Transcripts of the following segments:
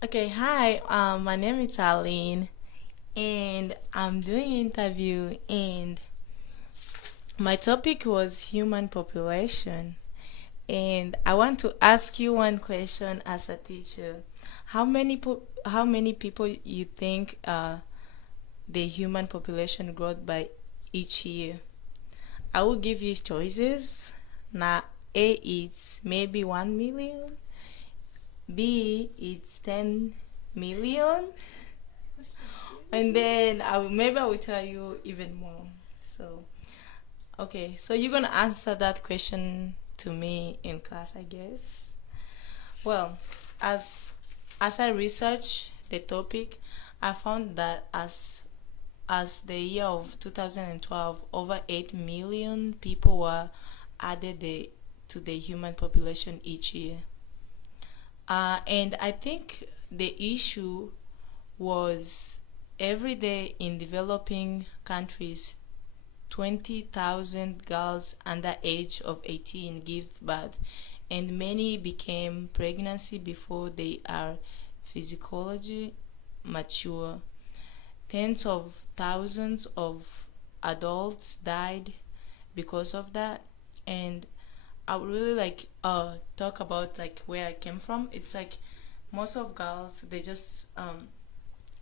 Okay, hi. My name is Aline, and I'm doing an interview, and my topic was human population. And I want to ask you one question as a teacher. How many people you think the human population growth by each year? I will give you choices. Now, A it's maybe 1 million. B it's 10 million. And then maybe I will tell you even more. So okay, so you're gonna answer that question to me in class, I guess. Well, as as I research the topic, I found that as the year of 2012, over 8 million people were added to the human population each year. And I think the issue was every day in developing countries 20,000 girls under age of 18 give birth, and many became pregnancy before they are physiologically mature. Tens of thousands of adults died because of that. And I would really like talk about like where I came from. It's like most of girls they just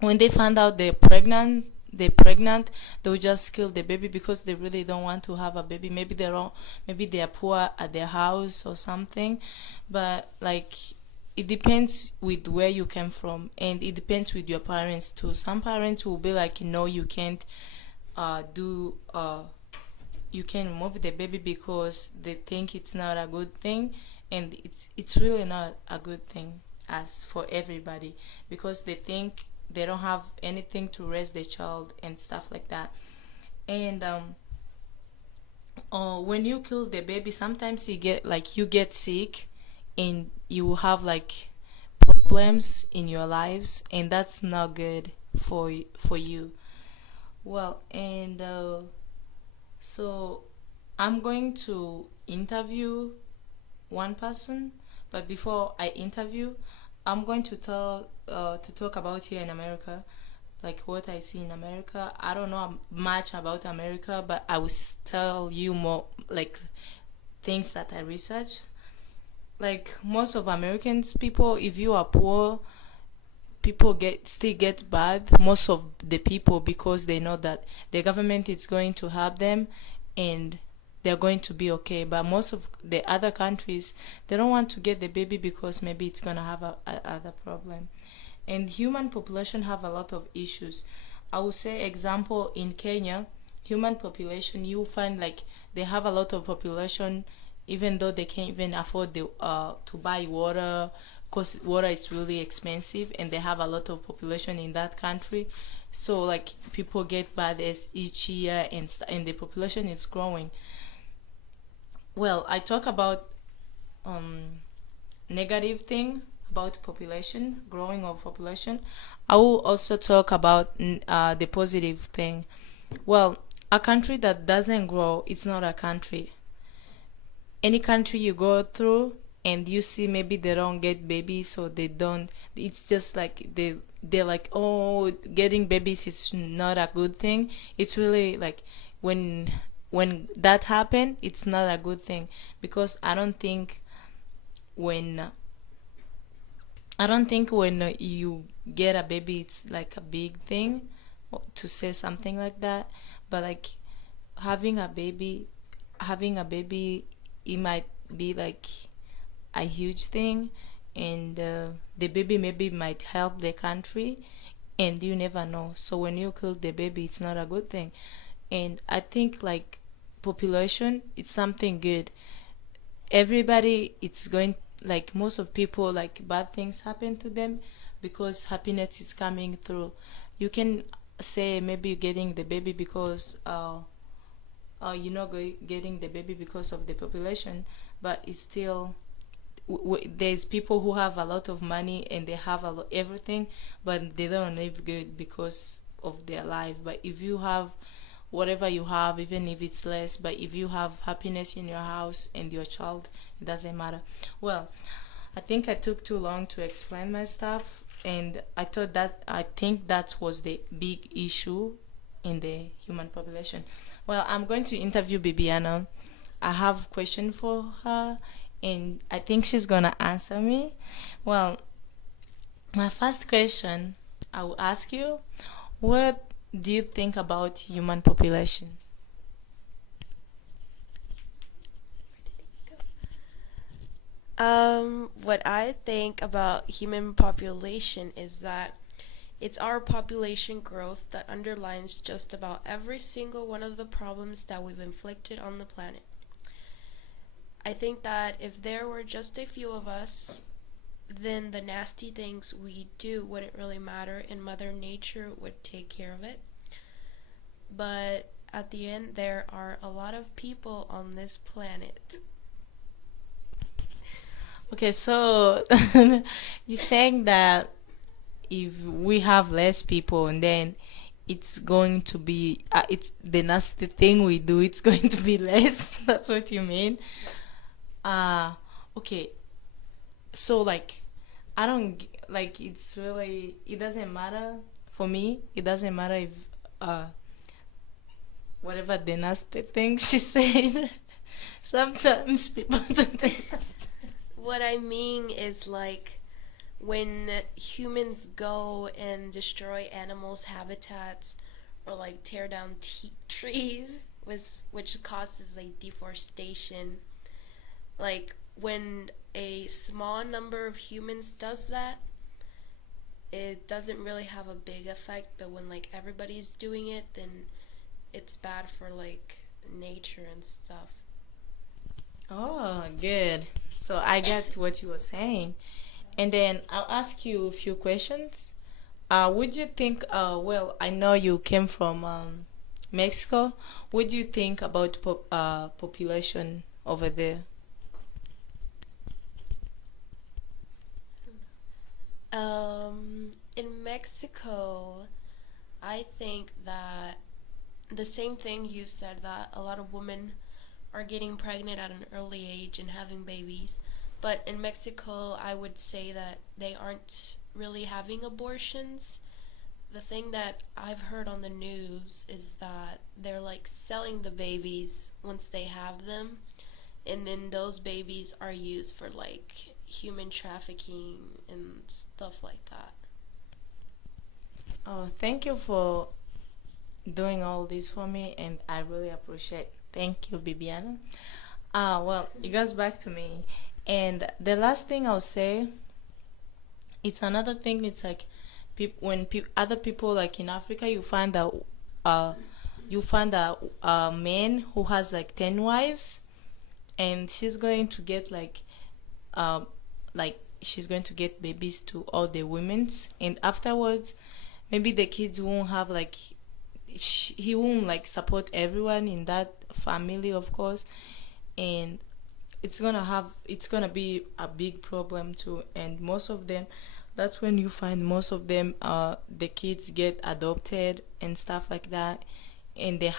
when they find out they're pregnant, they'll just kill the baby because they really don't want to have a baby. Maybe they are poor at their house or something. But like it depends with where you came from, and it depends with your parents too. Some parents will be like, no, do you can move the baby because they think it's not a good thing, and it's really not a good thing as for everybody, because they think they don't have anything to raise their child and stuff like that. And when you kill the baby, sometimes you get sick, and you will have like problems in your lives, and that's not good for you. Well, and so I'm going to interview one person, but before I interview, I'm going to talk about here in America, like what I see in America. I don't know much about America, but I will tell you more like things that I research. Like most of Americans people, if you are poor, people get bad. Most of the people, because they know that the government is going to help them, and they're going to be okay. But most of the other countries, they don't want to get the baby because maybe it's gonna have a other problem. And human population have a lot of issues. I would say example in Kenya, human population, you find like they have a lot of population, even though they can't even afford to buy water, because water is really expensive, and they have a lot of population in that country. So like people get bad as each year, and the population is growing. Well, I talk about um, negative thing about population, growing of population. I will also talk about the positive thing. Well, a country that doesn't grow, it's not a country. Any country you go through and you see maybe they don't get babies, so they don't, it's just like they're like, oh, getting babies is not a good thing. It's really like when that happen, it's not a good thing, because when when you get a baby, it's like a big thing to say something like that. But like having a baby, having a baby, it might be like a huge thing, and the baby maybe might help the country, and you never know. So when you kill the baby, it's not a good thing. And I think like population, it's something good. Everybody, it's going, like most of people, like bad things happen to them because happiness is coming through. You can say maybe you're getting the baby because getting the baby because of the population, but it's still there's people who have a lot of money and they have everything, but they don't live good because of their life. But if you have whatever you have, even if it's less, but if you have happiness in your house and your child, it doesn't matter. Well, I think I took too long to explain my stuff, and I think that was the big issue in the human population. Well, I'm going to interview Bibiana. I have a question for her, and I think she's gonna answer me. Well, my first question I will ask you: what do you think about human population? What I think about human population is that it's our population growth that underlines just about every single one of the problems that we've inflicted on the planet. I think that if there were just a few of us, then the nasty things we do wouldn't really matter and Mother Nature would take care of it. But at the end, there are a lot of people on this planet. Okay, so you're saying that if we have less people, and then it's going to be it's the nasty thing we do, it's going to be less. That's what you mean. uh okay, so like I don't like, it's really, it doesn't matter for me. It doesn't matter if uh whatever the nasty thing she said. Sometimes people do the nasty. What I mean is like when humans go and destroy animals' habitats or like tear down trees, which causes like deforestation. Like when a small number of humans does that, it doesn't really have a big effect. But when like everybody's doing it, then it's bad for like nature and stuff. Oh, good. So I get what you were saying. And then I'll ask you a few questions. Would you think, well, I know you came from Mexico. What do you think about population over there? In Mexico, I think that the same thing you said, that a lot of women are getting pregnant at an early age and having babies. But in Mexico, I would say that they aren't really having abortions. The thing that I've heard on the news is that they're like selling the babies once they have them, and then those babies are used for like human trafficking and stuff like that. Oh, thank you for doing all this for me, and I really appreciate. Thank you, Bibiana. Well, it goes back to me, and the last thing I'll say, it's another thing. It's like, when other people like in Africa, uh, you find a man who has like 10 wives, and she's going to get um like she's going to get babies to all the women's, and afterwards maybe the kids won't have like, he won't like support everyone in that family, of course, and it's gonna be a big problem too. And most of them, that's when you find most of them, the kids get adopted and stuff like that, and they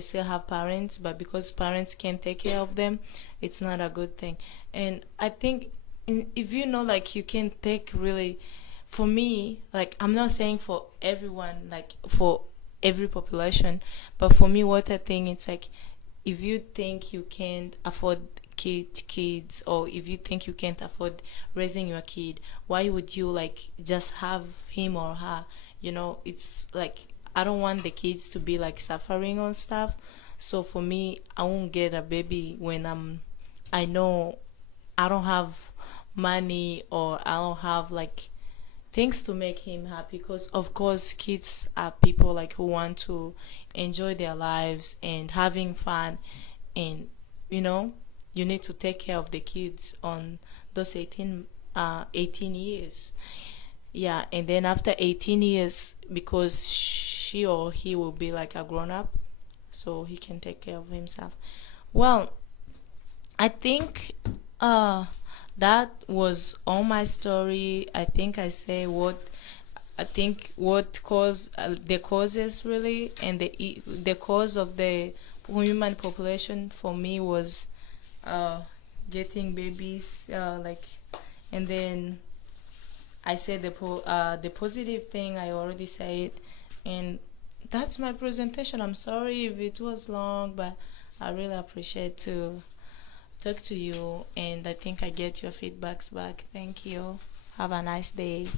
still have parents, but because parents can't take care of them, it's not a good thing. And I think, if you know, like, you can take really, for me, like, I'm not saying for everyone, like for every population, but for me, what I think, it's like, if you think you can't afford kids, or if you think you can't afford raising your kid, why would you like just have him or her? It's like, I don't want the kids to be like suffering on stuff. So for me, I won't get a baby when I know I don't have money, or I don't have like things to make him happy, because of course kids are people like who want to enjoy their lives and having fun. And you know you need to take care of the kids on those 18 years. Yeah, and then after 18 years, because she or he will be like a grown up, so he can take care of himself. Well, I think uh that was all my story. I think I say what cause, the causes really, and the cause of the human population for me was uh getting babies, like, and then I said the positive thing I already said, and that's my presentation. I'm sorry if it was long, but I really appreciate to talk to you, and I think I get your feedbacks back. Thank you. Have a nice day.